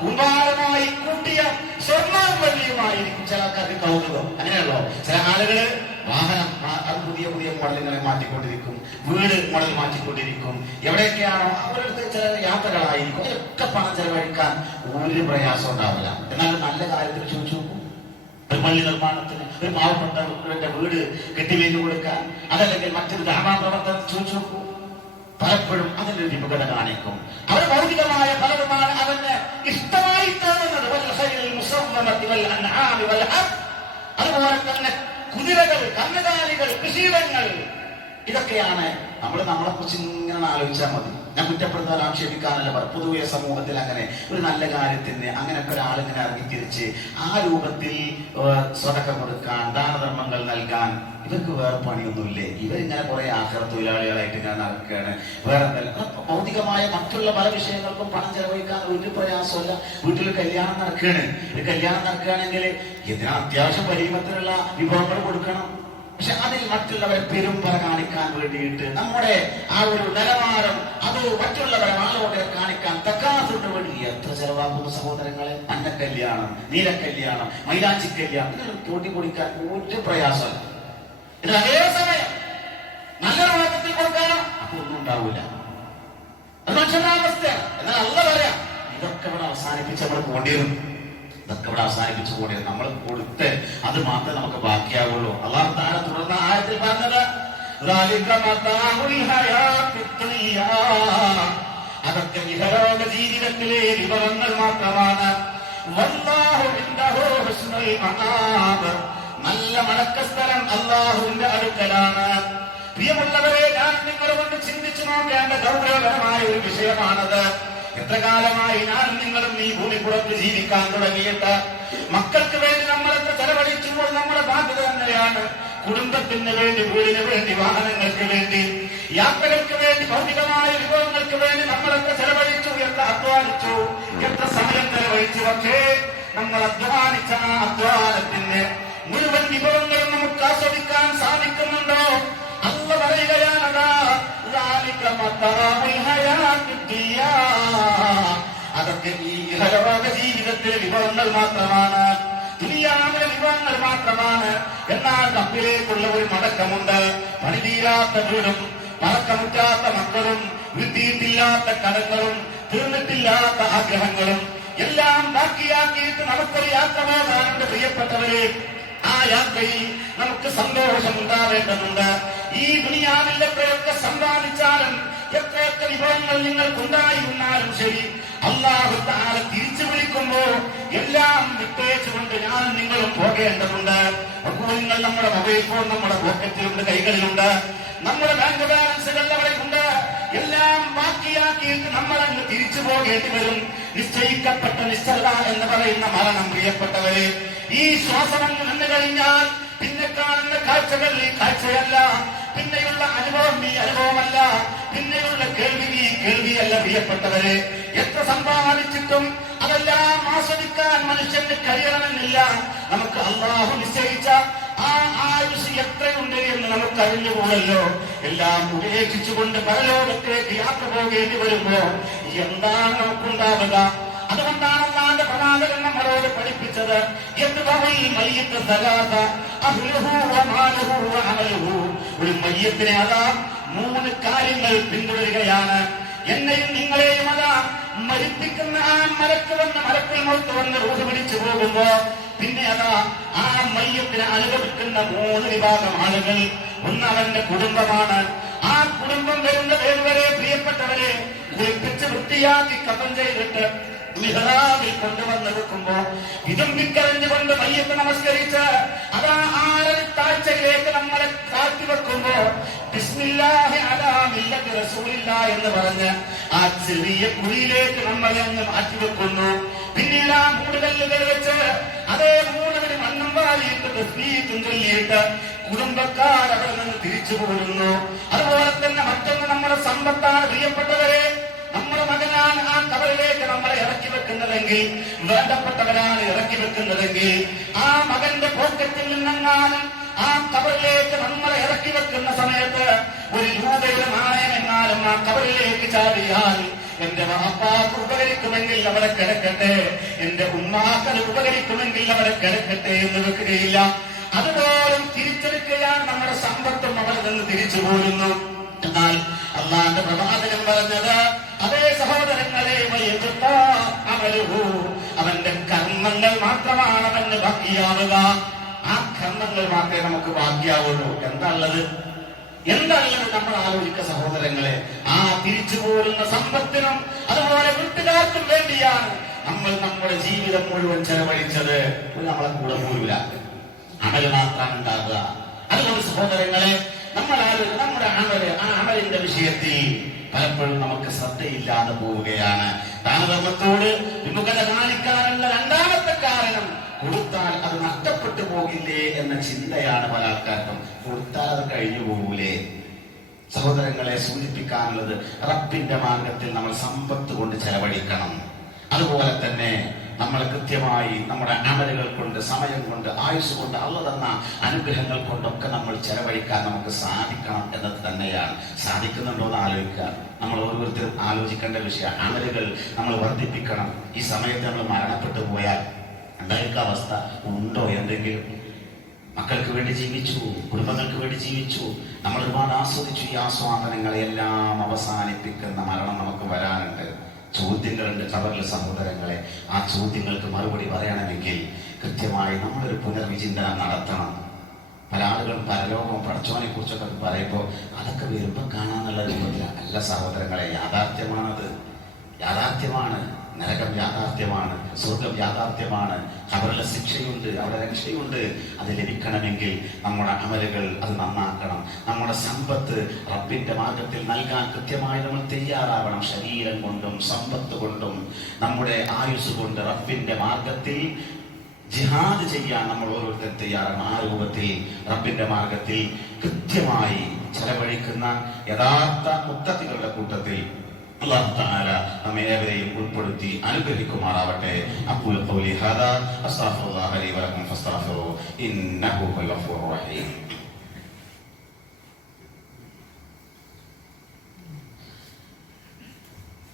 കുമാരമായി കൂട്ടിയ സ്വർണ്ണവും വെള്ളിയുമായിരിക്കും ചില ആൾക്കാർക്ക് കൗതുകം. അങ്ങനെയല്ലോ, ചില ആളുകള് വാഹനം അത് പുതിയ പുതിയ മോഡലുകളെ മാറ്റിക്കൊണ്ടിരിക്കും, വീട് മോഡൽ മാറ്റിക്കൊണ്ടിരിക്കും. എവിടെയൊക്കെയാണോ അവരുടെ ചില യാത്രകളായിരിക്കും. അതിലൊക്കെ പണം ചെലവഴിക്കാൻ ഒരു പ്രയാസം ഉണ്ടാവില്ല. എന്നാൽ നല്ല കാര്യത്തിൽ ചോദിച്ചു നോക്കും, ഒരു പള്ളി നിർമ്മാണത്തിന്, ഒരു പാവപ്പെട്ടവരുടെ വീട് കെട്ടിവീഞ്ഞു കൊടുക്കാൻ, അതല്ലെങ്കിൽ മറ്റൊരു ധാമാപ്രവർത്തനം ചോദിച്ചു നോക്കൂ. പലപ്പോഴും അതിന്റെ വിമുഖത കാണിക്കും. അവർ ഭൗതികമായ ഫലവുമാണ് അവന് ഇഷ്ടമായി തോന്നുന്നത്. അതുപോലെ തന്നെ കുതിരകൾ, കന്നുകാലികൾ, കൃഷിയിടങ്ങൾ, ഇതൊക്കെയാണ്. നമ്മളെ കുറിച്ച് ഇങ്ങനെ ആലോചിച്ചാൽ മതി. ഞാൻ കുറ്റപ്പെടുത്താൻ ആക്ഷേപിക്കാനല്ല, പൊതുവെ സമൂഹത്തിൽ അങ്ങനെ ഒരു നല്ല കാര്യത്തിന് അങ്ങനെയൊക്കെ ഒരാളിങ്ങനെ ഇറങ്ങിത്തിരിച്ച് ആ രൂപത്തിൽ സ്വതക്ക കൊടുക്കാൻ, ദാനധർമ്മങ്ങൾ നൽകാൻ ഇവർക്ക് വേറെ പണിയൊന്നുമില്ലേ? ഇവരിങ്ങനെ കുറെ ആഖിറ തൊഴിലാളികളായിട്ട് ഇങ്ങനെ നടക്കുകയാണ്. വേറെ ഭൗതികമായ മറ്റുള്ള പല വിഷയങ്ങൾക്കും പണം ചെലവഴിക്കാൻ ഒരു പ്രയാസമല്ല. വീട്ടിൽ കല്യാണം നടക്കുകയാണ്. ഒരു കല്യാണം നടക്കുകയാണെങ്കിൽ ഇതിന് അത്യാവശ്യം പരിമത്തിലുള്ള വിഭവങ്ങൾ കൊടുക്കണം. പക്ഷെ അതിൽ മറ്റുള്ളവരെ പെരുമ്പറ കാണിക്കാൻ വേണ്ടിയിട്ട് നമ്മുടെ ആ ഒരു നിലവാരം അത് മറ്റുള്ളവരെ ആളോടെ കാണിക്കാൻ തക്കാത്തിട്ട് വേണ്ടി എത്ര ചെലവാക്കുന്ന സഹോദരങ്ങളെ. മഞ്ഞ കല്യാണം, നീല കല്യാണം, മൈലാഞ്ചി കല്യാണം, ഇതിനൊരു കൂട്ടി പൊടിക്കാൻ ഒരു പ്രയാസം. ഇത് അതേ സമയം നല്ലൊരു മാർഗത്തിൽ കൊടുക്കാനോ അപ്പൊ ഒന്നും ഉണ്ടാവില്ല. അത് മനുഷ്യനാവസ്ഥ. എന്നാൽ അല്ല പറയാം, ഇതൊക്കെ ഇവിടെ അവസാനിപ്പിച്ച് നമ്മൾ പോകേണ്ടിയിരുന്നു. ഇതൊക്കെ ഇവിടെ അവസാനിപ്പിച്ചു കൂടിയത് നമ്മൾ കൊടുത്ത് അത് മാത്രമേ നമുക്ക് ബാക്കിയാവുള്ളൂ. അല്ലാഹു തആല തുടർന്ന ആയത്തിൽ പറഞ്ഞത് അതൊക്കെ ഇഹലോക ജീവിതത്തിലെ വിഭവങ്ങൾ മാത്രമാണ്. നല്ല മടക്കസ്ഥലം അല്ലാഹുവിന്റെ അടുക്കലാണ്. പ്രിയമുള്ളവരെ, ഞാൻ നിങ്ങളോട് ചിന്തിച്ചു നോക്കേണ്ട ഗൗരവകരമായ ഒരു വിഷയമാണത്. എത്ര കാലമായി ഞാൻ നിങ്ങളും ഈ ഭൂമിപ്പുറത്ത് ജീവിക്കാൻ തുടങ്ങിയിട്ട് മക്കൾക്ക് വേണ്ടി നമ്മളൊക്കെ ചെലവഴിച്ചുമ്പോൾ നമ്മുടെ ബാധ്യത തന്നെയാണ്. കുടുംബത്തിന് വേണ്ടി, വീടിന് വേണ്ടി, വാഹനങ്ങൾക്ക് വേണ്ടി, യാത്രകൾക്ക് വേണ്ടി, ഭൗതികമായ വിഭവങ്ങൾക്ക് വേണ്ടി നമ്മളൊക്കെ ചെലവഴിച്ചു, എത്ര അധ്വാനിച്ചു, എത്ര സമയം ചെലവഴിച്ചു. പക്ഷേ നമ്മൾ അധ്വാനിച്ച ആ അധ്വാനത്തിന് മുഴുവൻ വിഭവങ്ങളും നമുക്ക് ആസ്വദിക്കാൻ സാധിക്കുന്നുണ്ടോ? അല്ല പറയുകയാണതാ, അതൊക്കെ ഈ ഇഹലോക ജീവിതത്തിലെ വിഭവങ്ങൾ മാത്രമാണ്, ദുനിയാവിലെ വിഭവങ്ങൾ മാത്രമാണ്. എന്നാൽ കപ്പിലേക്കുള്ള ഒരു മടക്കമുണ്ട്. പണിതീരാത്ത വീടും, പറക്കമുറ്റാത്ത മക്കളും, വിട്ടിയിട്ടില്ലാത്ത കടങ്ങളും, തീർന്നിട്ടില്ലാത്ത ആഗ്രഹങ്ങളും എല്ലാം ബാക്കിയാക്കിയിട്ട് നമുക്കൊരു യാത്ര പോകാനുണ്ട്. പ്രിയപ്പെട്ടവരെ, ആ യാത്രയിൽ നമുക്ക് സന്തോഷം ഉണ്ടാവേണ്ടതുണ്ട്. ഈ ദുനിയാവിൽ എത്രയൊക്കെ സമ്പാദിച്ചാലും, എത്രയൊക്കെ വിഭവങ്ങൾ നിങ്ങൾക്കുണ്ടായിരുന്നാലും ശരി, അല്ലാഹു തആല തിരിച്ചു വിളിക്കുമ്പോ എല്ലാം വിട്ടേച്ചുകൊണ്ട് ഞാൻ നിങ്ങളും പോകേണ്ടതുണ്ട്. അപ്പോൾ നിങ്ങൾ നമ്മുടെ മൊബൈൽ ഫോൺ നമ്മുടെ പോക്കറ്റിലുണ്ട്, കൈകളിലുണ്ട്, നമ്മുടെ ബാങ്ക് ബാലൻസുകൾ അവിടെയുണ്ട്. എല്ലാം ബാക്കിയാക്കിയിട്ട് നമ്മളങ്ങ് തിരിച്ചു പോകേണ്ടി വരും. നിശ്ചയിക്കപ്പെട്ട നിശ്ചല എന്ന് പറയുന്ന മരണം. പ്രിയപ്പെട്ടവരെ, ഈ ശ്വാസമങ്ങ് നിന്ന് കഴിഞ്ഞാൽ പിന്നെ കാണുന്ന കാഴ്ചകൾ ഈ കാഴ്ചയല്ല, പിന്നെയുള്ള അനുഭവം ഈ അനുഭവമല്ല, പിന്നെയുള്ള കേൾവി ഈ കേൾവിയല്ല. പ്രിയപ്പെട്ടവരെ, എത്ര സമ്പാദിച്ചിട്ടും അതെല്ലാം ആസ്വദിക്കാൻ മനുഷ്യന് കഴിയണമെന്നില്ല. നമുക്ക് അല്ലാഹു നിശ്ചയിച്ച ആ ആയുസ് എത്രയുണ്ട് എന്ന് നമുക്ക് അറിഞ്ഞുകൂടല്ലോ. എല്ലാം ഉപേക്ഷിച്ചുകൊണ്ട് പരലോകത്തേക്ക് യാത്ര പോകേണ്ടി വരുമ്പോ എന്താണ് നമുക്കുണ്ടാവുക? അതുകൊണ്ടാണ് അല്ലാഹുവിന്റെ പ്രവാചകൻ നമ്മളോട് പഠിപ്പിച്ചത്, ഒരു മയ്യത്തിനെ അതാ 3 കാര്യങ്ങൾ പിന്തുടരുകയാണ്. എന്നെയും നിങ്ങളെയും അതാ മരിപ്പിക്കുന്ന ആ മലക്ക് വന്ന് റൂഹ് പിടിച്ചു പോകുമ്പോ പിന്നെ അതാ ആ മയ്യത്തിനെ അനുഭവിക്കുന്ന 3 വിഭാഗം ആളുകൾ. ഒന്ന് അവന്റെ കുടുംബമാണ്. ആ കുടുംബം വരുന്ന പേരുവരെ പ്രിയപ്പെട്ടവരെ കുളിപ്പിച്ച് വൃത്തിയാക്കി കഫൻ ചെയ്തിട്ട് മിഹ്റാബിൽ കൊണ്ടുവന്ന് വെക്കുമ്പോ വിതുമ്പിക്കരഞ്ഞുകൊണ്ട് മയ്യത്ത് നമസ്കരിച്ച് അതാ താഴ്ചയിലേക്ക് നമ്മളെ കാത്തിവെക്കുമ്പോ ബിസ്മില്ലാഹി അലാ മില്ലത്തി റസൂലില്ലാഹ് എന്ന് പറഞ്ഞ് ആ ചെറിയ കുഴിയിലേക്ക് നമ്മളെ അങ്ങ് മാറ്റിവെക്കുന്നു. പിന്നീട് ആ 3 കല്ലുകൾ വെച്ച് അതേ 3 മണ്ണും വാരിയിട്ട് തസ്ബീഹും ചൊല്ലിയിട്ട് കുടുംബക്കാർ അവിടെ നിന്ന് തിരിച്ചു പോരുന്നു. അതുപോലെ തന്നെ മറ്റൊന്ന് നമ്മുടെ സമ്പത്താണ്. പ്രിയപ്പെട്ടവരെ, നമ്മുടെ മകനാണ് ആ കബറിലേക്ക് നമ്മളെ ഇറക്കി വെക്കുന്നതെങ്കിൽ, വേണ്ടപ്പെട്ടവരാണ് ഇറക്കി വെക്കുന്നതെങ്കിൽ, ആ മകന്റെ പോക്കറ്റിൽ നിന്നെങ്ങാനും ആ കബറിലേക്ക് നമ്മളെ ഇറക്കി വെക്കുന്ന സമയത്ത് 1 രൂപയുടെ നാണയം എങ്ങാനും ആ കബറിലേക്ക് ചാടിയാൽ എന്റെ വാപ്പാക്ക് ഉപകരിക്കുമെങ്കിൽ അവിടെ കിടക്കട്ടെ, എന്റെ ഉമ്മാക്കന് ഉപകരിക്കുമെങ്കിൽ അവിടെ കിടക്കട്ടെ എന്ന് വെക്കുകയില്ല. അതുപോലും തിരിച്ചെടുക്കുകയാണ് നമ്മുടെ സമ്പത്തും അവിടെ നിന്ന് തിരിച്ചു പോരുന്നു. എന്നാൽ അല്ലാഹുവിന്റെ പ്രവാചകൻ പറഞ്ഞത്, അതേ സഹോദരങ്ങളെ, അവന്റെ കർമ്മങ്ങൾ മാത്രമാണ് അവന് ബാക്കിയാവുക. ആ കർമ്മങ്ങൾ മാത്രമേ നമുക്ക് ബാക്കിയാവുള്ളൂ. എന്താണുള്ളത് നമ്മൾ ആലോചിക്ക സഹോദരങ്ങളെ. ആ തിരിച്ചു പോരുന്ന സമ്പത്തിനും അതുപോലെ വീട്ടുകാർക്കും വേണ്ടിയാണ് നമ്മൾ നമ്മുടെ ജീവിതം മുഴുവൻ ചെലവഴിച്ചത്. നമ്മളെ കൂടെ പോരില്ല, അമല് മാത്രമാണ് ഉണ്ടാവുക. അതുകൊണ്ട് സഹോദരങ്ങളെ, നമ്മുടെ ആ അമലിന്റെ വിഷയത്തിൽ പലപ്പോഴും നമുക്ക് ശ്രദ്ധയില്ലാതെ പോവുകയാണ്. ദാനധർമ്മത്തോട് വിമുഖത കാണിക്കാനുള്ള 2ാമത്തെ കാരണം, കൊടുത്താൽ അത് നഷ്ടപ്പെട്ടു പോകില്ലേ എന്ന ചിന്തയാണ് പല ആൾക്കാർക്കും. കൊടുത്താൽ അത് കഴിഞ്ഞു പോകൂലേ? സഹോദരങ്ങളെ, സൂചിപ്പിക്കാനുള്ളത്, റബ്ബിന്റെ മാർഗത്തിൽ നമ്മൾ സമ്പത്ത് കൊണ്ട് ചെലവഴിക്കണം. അതുപോലെ തന്നെ നമ്മൾ കൃത്യമായി നമ്മുടെ അമലുകൾ കൊണ്ട്, സമയം കൊണ്ട്, ആയുസ് കൊണ്ട്, അള്ള തന്ന അനുഗ്രഹങ്ങൾ കൊണ്ടൊക്കെ നമ്മൾ ചെലവഴിക്കാൻ നമുക്ക് സാധിക്കണം എന്നത് തന്നെയാണ്. സാധിക്കുന്നുണ്ടോ എന്ന് ആലോചിക്കുക. നമ്മൾ ഓരോരുത്തരും ആലോചിക്കേണ്ട വിഷയം. അമലുകൾ നമ്മൾ വർദ്ധിപ്പിക്കണം. ഈ സമയത്ത് നമ്മൾ മരണപ്പെട്ടു പോയാൽ എന്തായിരിക്കും അവസ്ഥ? ഉണ്ടോ എന്തെങ്കിലും? മക്കൾക്ക് വേണ്ടി ജീവിച്ചു, കുടുംബങ്ങൾക്ക് വേണ്ടി ജീവിച്ചു, നമ്മൾ ഒരുപാട് ആസ്വദിച്ചു. ഈ ആസ്വാദനങ്ങളെല്ലാം അവസാനിപ്പിക്കുന്ന മരണം നമുക്ക് വരാനുണ്ട്. ചോദ്യങ്ങളുണ്ട് ഖബറിലെ സഹോദരങ്ങളെ. ആ ചോദ്യങ്ങൾക്ക് മറുപടി പറയണമെങ്കിൽ കൃത്യമായി നമ്മളൊരു പുനർവിചിന്തനം നടത്തണം. പല ആളുകളും പരലോകവും പടച്ചോനെ കുറിച്ചൊക്കെ പറയുമ്പോൾ അതൊക്കെ വരുമ്പോൾ കാണാന്നുള്ള രൂപത്തിലല്ല സഹോദരങ്ങളെ. യാഥാർത്ഥ്യമാണത്, യാഥാർത്ഥ്യമാണ്. നരകം യാഥാർത്ഥ്യമാണ്, സ്വർഗം യാഥാർത്ഥ്യമാണ്, ഖബറിലെ ശിക്ഷയുണ്ട്, അവിടെ രക്ഷയുണ്ട്. അത് ലഭിക്കണമെങ്കിൽ നമ്മുടെ അമലുകൾ അത് നന്നാക്കണം. നമ്മുടെ സമ്പത്ത് റബ്ബിന്റെ മാർഗത്തിൽ നൽകാൻ കൃത്യമായി നമ്മൾ തയ്യാറാവണം. ശരീരം കൊണ്ടും സമ്പത്ത് കൊണ്ടും നമ്മുടെ ആയുസ് കൊണ്ട് റബ്ബിന്റെ മാർഗത്തിൽ ജിഹാദ് ചെയ്യാൻ നമ്മൾ ഓരോരുത്തരും തയ്യാറാണ്. ആ രൂപത്തിൽ റബ്ബിന്റെ മാർഗത്തിൽ കൃത്യമായി ചെലവഴിക്കുന്ന യഥാർത്ഥ മുത്തഖികളുടെ കൂട്ടത്തിൽ അല്ലാഹു തആല നമ്മെ ഏവരെയും ഉൾപ്പെടുത്തി അനുഗ്രഹിക്കുമാറാവട്ടെ. അഖൂലു ഖൗലി ഹാദാ അസ്തഗ്ഫിറുല്ലാഹ ലി വലക്കും ഫസ്തഗ്ഫിറൂ ഇന്നഹു ഹുവൽ ഗഫൂറുർ റഹീം.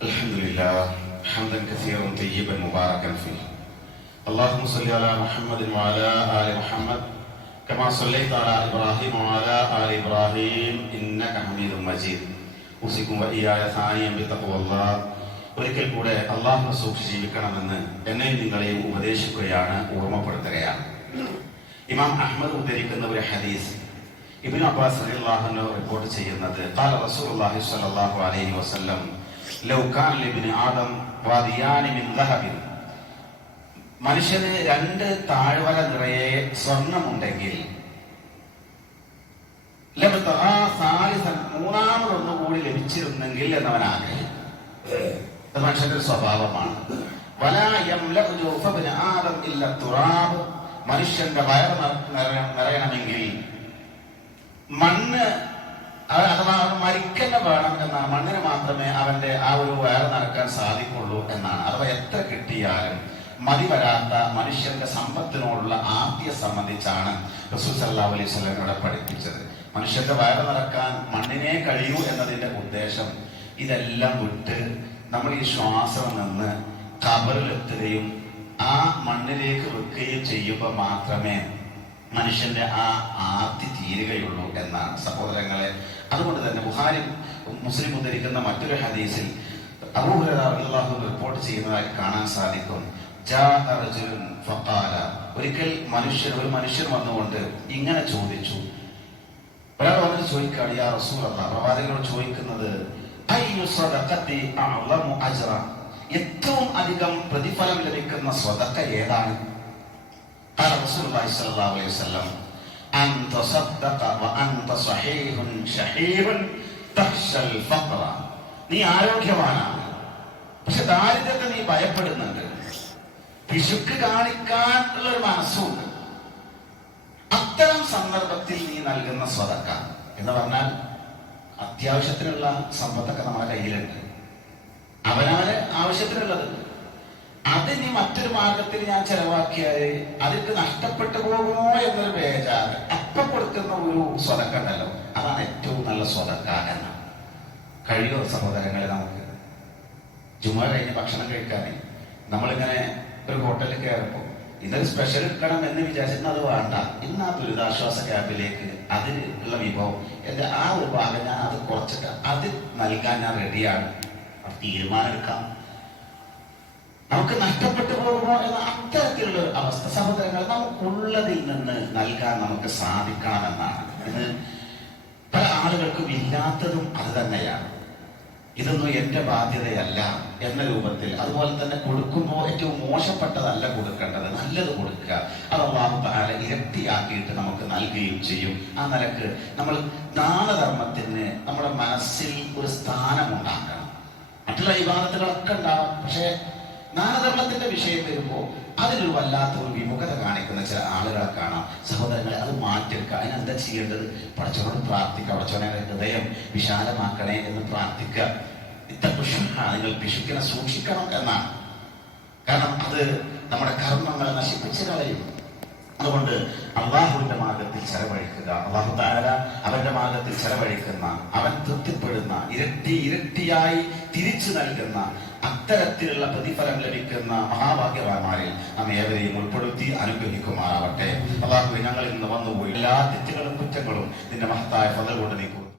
അൽഹംദുലില്ലാഹ് ഹംദൻ കസീറൻ തയ്യിബൻ മുബാറകൻ ഫീഹി. اللهم صل على محمد وعلى آل محمد كما صليت على إبراهيم وعلى آل إبراهيم إنك حميد مجيد. ഉസിക്കും വഇയ്യായ സാനിയം ബിത്തഖ്വ അല്ലാഹ്. ഒരിക്കൽ കൂടെ അല്ലാഹുവിനെ സൂക്ഷിച്ച് ജീവിക്കണമെന്ന് എന്നെയും നിങ്ങളെയും ഉപദേശിക്കുകയാണ്, ഓർമ്മപ്പെടുത്തുകയാണ്. ഇമാം അഹ്മദ് ഉദ്ധരിക്കുന്ന ഒരു ഹദീസ് ഇബ്നു അബ്ബാസ് റളിയല്ലാഹു അൻഹു റിപ്പോർട്ട് ചെയ്യുന്നത്, ഖാല റസൂലുള്ളാഹി സ്വല്ലല്ലാഹു അലൈഹി വസല്ലം ലൗ കാന ലിബ്നി ആദം വാദിയാനി മിൻ ദഹബിൻ. മനുഷ്യന് രണ്ട് താഴ്വര നിറയെ സ്വർണമുണ്ടെങ്കിൽ മൂന്നാമതൊന്നു കൂടി ലഭിച്ചിരുന്നെങ്കിൽ എന്നവൻ ആഗ്രഹം. അത് മനുഷ്യന്റെ ഒരു സ്വഭാവമാണ്. മനുഷ്യന്റെ വയറ് നിറയണമെങ്കിൽ മണ്ണ്, അഥവാ മരിക്കന്നെ വേണം എന്നാണ്. മണ്ണിന് മാത്രമേ അവന്റെ ആ ഒരു വയറ് നിറക്കാൻ സാധിക്കുള്ളൂ എന്നാണ്. അഥവാ എത്ര കിട്ടിയാലും മതി വരാത്ത മനുഷ്യന്റെ സമ്പത്തിനോടുള്ള ആർത്തിയെ സംബന്ധിച്ചാണ് റസൂൽ സല്ലല്ലാഹു അലൈഹി വസല്ലം ഇവിടെ പഠിപ്പിച്ചത്. മനുഷ്യന്റെ വയറ് നിറക്കാൻ മണ്ണിനെ കഴിയൂ എന്നതിന്റെ ഉദ്ദേശം ഇതെല്ലാം വിട്ട് നമ്മൾ ഈ ശ്വാസം നിന്ന് ഖബറിലെത്തുകയും ആ മണ്ണിലേക്ക് വെക്കുകയും ചെയ്യുമ്പോൾ മാത്രമേ മനുഷ്യന്റെ ആ ആർത്തി തീരുകയുള്ളൂ എന്നാണ് സഹോദരങ്ങളെ. അതുകൊണ്ട് തന്നെ ബുഖാരി മുസ്ലിം ഉദ്ധരിക്കുന്ന മറ്റൊരു ഹദീസിൽ അബൂ ഹുറൈറ റളിയല്ലാഹു അൻഹു റിപ്പോർട്ട് ചെയ്യുന്നതായി കാണാൻ സാധിക്കും. ഒരിക്കൽ ഒരു മനുഷ്യൻ വന്നുകൊണ്ട് ഇങ്ങനെ ചോദിച്ചു. ഒരാൾ വന്നിട്ട് ചോദിക്കുകയാണ്, യാ റസൂലല്ലാഹ്, പ്രവാചകനോട് ചോദിക്കുന്നത്, അയ്യു സ്വദഖത്തി അഅ്ളമു അജ്റ, ഏറ്റവും അധികം പ്രതിഫലം ലഭിക്കുന്ന സ്വതക്ക ഏതാണ്? ഖാല റസൂലുള്ളാഹി സ്വല്ലല്ലാഹു അലൈഹി വസല്ലം അൻ തസദ്ദഖ വ അൻത സ്വഹീഹുൻ ശഹീഹുൻ തഖ്ശൽ ഫഖറ. നീ ആരോഗ്യവാനാണ്, പക്ഷെ ദാരിദ്ര്യത്തെ നീ ഭയപ്പെടുന്നുണ്ട്. പിശുക്ക് കാണിക്കാനുള്ള ഒരു മനസ്സുണ്ട്. അത്തരം സന്ദർഭത്തിൽ നീ നൽകുന്ന സ്വതക്ക എന്ന് പറഞ്ഞാൽ അത്യാവശ്യത്തിനുള്ള സമ്പത്തൊക്കെ നമ്മുടെ കയ്യിലുണ്ട്, അവനവന് ആവശ്യത്തിനുള്ളത്. അത് നീ മറ്റൊരു മാർഗത്തിൽ ഞാൻ ചെലവാക്കിയാൽ അതിற்கு നഷ്ടപ്പെട്ടു പോകുമോ എന്നൊരു ബേജാറ്. അപ്പൊ കൊടുക്കുന്ന ഒരു സ്വതക്ക ഉണ്ടല്ലോ, അതാണ് ഏറ്റവും നല്ല സ്വതക്ക എന്ന. കഴിയോ സഹോദരങ്ങളെ? നമുക്ക് ജുമുഅ കഴിഞ്ഞ് ഭക്ഷണം കഴിക്കാനേ നമ്മളിങ്ങനെ ഒരു ഹോട്ടലിൽ കയറുമ്പോൾ ഇതൊരു സ്പെഷ്യൽ എടുക്കണം എന്ന് വിചാരിച്ചിരുന്ന അത് വേണ്ട, ഇന്ന് ആ ദുരിതാശ്വാസ ക്യാമ്പിലേക്ക് അതിനുള്ള വിഭവം എന്റെ ആ ഒരു ഭാഗം ഞാൻ അത് കുറച്ചിട്ട് അത് നൽകാൻ ഞാൻ റെഡിയാണ്. തീരുമാനം എടുക്കാം. നമുക്ക് നഷ്ടപ്പെട്ടു പോകുമോ എന്ന അത്തരത്തിലുള്ള ഒരു അവസ്ഥ സഹോദരങ്ങൾ നമുക്കുള്ളതിൽ നിന്ന് നൽകാൻ നമുക്ക് സാധിക്കണമെന്നാണ്. ഇത് പല ആളുകൾക്കും ഇല്ലാത്തതും അത് തന്നെയാണ്. ഇതൊന്നും എന്റെ ബാധ്യതയല്ല എന്ന രൂപത്തിൽ. അതുപോലെ തന്നെ കൊടുക്കുമ്പോൾ ഏറ്റവും മോശപ്പെട്ടതല്ല കൊടുക്കേണ്ടത്, നല്ലത് കൊടുക്കുക. അത് അല്ലാഹു തആല ഇരട്ടിയാക്കിയിട്ട് നമുക്ക് നൽകുകയും ചെയ്യും. ആ നിലക്ക് നമ്മൾ ദാനധർമ്മത്തിന് നമ്മുടെ മനസ്സിൽ ഒരു സ്ഥാനമുണ്ടാക്കണം. മറ്റുള്ള ഇബാദത്തുകളൊക്കെ ഉണ്ടാവും, പക്ഷെ ദാനധർമ്മത്തിന്റെ വിഷയം വരുമ്പോൾ അതിലൊരു വല്ലാത്തൊരു വിമുഖത കാണിക്കുന്ന ചില ആളുകളെ കാണാം. സഹോദരങ്ങളെ, അത് മാറ്റിയെടുക്കുക. അതിനെന്താ ചെയ്യേണ്ടത്? പടച്ചവനോട് പ്രാർത്ഥിക്കുക. പടച്ചവനെ ഹൃദയം വിശാലമാക്കണേ എന്ന് പ്രാർത്ഥിക്കുക. നിങ്ങൾ പിശുക്കിനെ സൂക്ഷിക്കണം എന്നാണ്. കാരണം അത് നമ്മുടെ കർമ്മങ്ങളെ നശിപ്പിച്ചു കളയും. അതുകൊണ്ട് അള്ളാഹുവിന്റെ മാർഗത്തിൽ ചെലവഴിക്കുക, അള്ളാഹു തആല അവന്റെ മാർഗത്തിൽ ചെലവഴിക്കുന്ന, അവൻ തൃപ്തിപ്പെടുന്ന, ഇരട്ടിയായി തിരിച്ചു നൽകുന്ന അത്തരത്തിലുള്ള പ്രതിഫലം ലഭിക്കുന്ന മഹാഭാഗ്യവാന്മാരിൽ നാം ഏവരെയും ഉൾപ്പെടുത്തി അനുഗ്രഹിക്കുമാറാവട്ടെ. അള്ളാഹു ഞങ്ങളിൽ നിന്ന് വന്നുപോയി എല്ലാ തെറ്റുകളും കുറ്റങ്ങളും നിന്റെ മഹത്തായ ഫضل കൊണ്ട് നീക്കും.